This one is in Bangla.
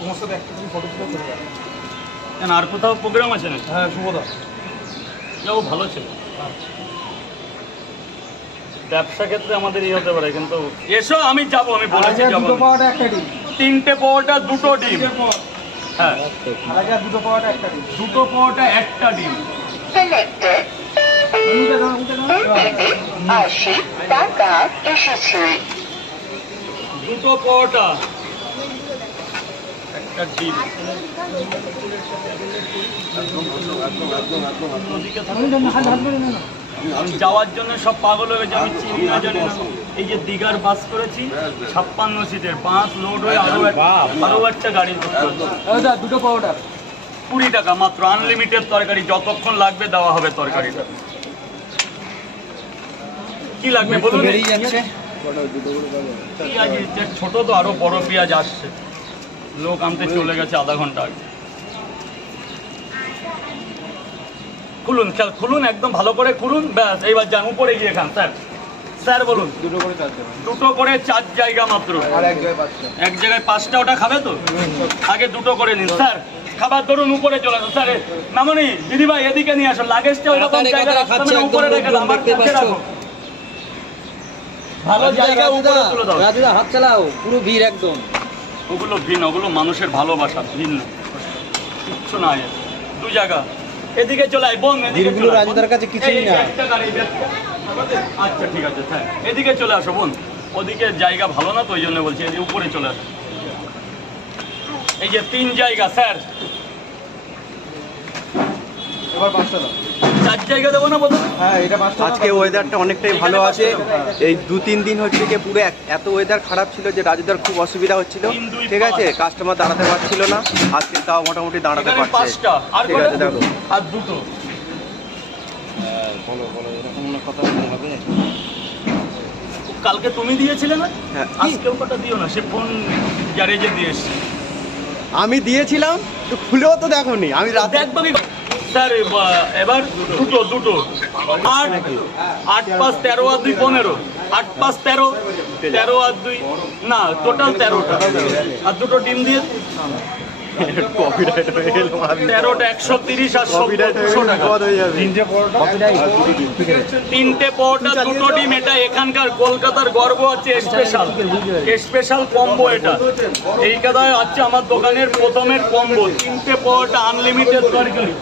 তোমার সাথে একটা তুমি ফটো তুলে চলে যাবে। কেন আর কোথাও প্রোগ্রাম আছে না? হ্যাঁ শুভদা যাও ভালো ছিল। ব্যবসা ক্ষেত্রে আমাদের এই হতে পারে, কিন্তু এসো আমি যাবো, আমি বলেছি যাবো। দুটো পাওয়াটা একটা ডিম, 3টে পরোটা 2টো ডিম। হ্যাঁ আগে দুটো পাওয়াটা একটা ডিম, 2টো পরোটা 1টা ডিম। টাকা এসেছে। 2টো পরোটা 1টা ডিম। আমি যাওয়ার জন্য সব পাগল হয়ে গেছে, আমি চিনি না জানি না। এই যে দীঘার বাস করেছি 56 সিটের, 5 লোড হয়ে আরো একটা গাড়ি করতে হচ্ছে। দুটো পাওয়াটা 20 টাকা মাত্র, আনলিমিটেড তরকারি, যতক্ষণ লাগবে দেওয়া হবে তরকারিটা। কি লাগবে বলুন? পেঁয়াজ ছোট তো, আরো বড় পেঁয়াজ আসছে, লোক আনতে চলে গেছে আধা ঘন্টা আগে। খুলুন খেল, খুলুন একদম ভালো করে খুলুন, ব্যাস এইবার যান উপরে গিয়ে খান। স্যার স্যার বলুন। দুটো করে 4 দেবেন, 2টো করে 4 জায়গা মাত্র, আর এক জায়গায় 5টা, এক জায়গায় 5টা। ওটা খাবে তো? আগে 2টো করে নিন স্যার। খাবার ধরুন উপরে চলে আসুন। স্যার মামনি দিদি ভাই এদিকে নিয়ে আসুন, লাগেজটা ওইরকম জায়গায় রাখতে হবে, উপরে রেখে দাও, আমার কাছে রাখো। ভালো জায়গা উপরে তুলে দাও। রাজুদা হাত চালাও, পুরো ভিড় একদম। ওগুলো ভিন্ন, ওগুলো মানুষের ভালোবাসা, ভিন্ন কিচ্ছু না। 2 জায়গা এদিকে চলে আয় বোন, এদিকে ভিড়গুলো চলে আয়। রাজুদার কাছে কিছুই এই না। একটা গাড়ি, এই একটা। আচ্ছা ঠিক আছে, হ্যাঁ এদিকে চলে আসো বোন, ওদিকে জায়গা ভালো না তো ওই জন্য বলছি, এই যে উপরে চলে আসো। এই যে 3 জায়গা স্যার, এবার 5টা দাও। 4 জায়গা দেবো না বলুন? হ্যাঁ এটা 5টা। আজকে ওয়েদারটা অনেকটাই ভালো আছে। এই 2-3 দিন হচ্ছে কি পুরো এত ওয়েদার খারাপ ছিল যে রাজুদার খুব অসুবিধা হচ্ছিল, 3, 2, ঠিক আছে, 5 কাস্টমার দাঁড়াতে পারছিল না। আজকে তাও মোটামুটি দাঁড়াতে এখানে পারছে। 5টা, আর ঠিক আছে, দেখো। আর 2টো। বলো বলো, এরকম না কথা হবে। কালকে তুমি দিয়েছিলে না? হ্যাঁ। আজকেও কটা দিও না, সে ফোন গ্যারেজে দিয়ে এসছে। আমি দিয়েছিলাম তো, খুলেও তো দেখোনি। আমি রাতে দেখবো কি স্যার, এবার 2টো 8 8 5 13 আর 2 15, 8 5 13, 13 আর 2 না, টোটাল 13টা। আর 2টো ডিম দিয়ে কপিরাইট হয়ে গেল। 13টা 130 আর 200 টাকা। বিপদ হয়ে যাবে। 3টে পরোটা, 3টে পরোটা 2টো ডিম, এটা এখানকার কলকাতার গর্ব হচ্ছে স্পেশাল স্পেশাল কম্বো। এটা এই কথায় হচ্ছে আমার দোকানের প্রথমের কম্বো, 3টে পরোটা আনলিমিটেড তরকারি।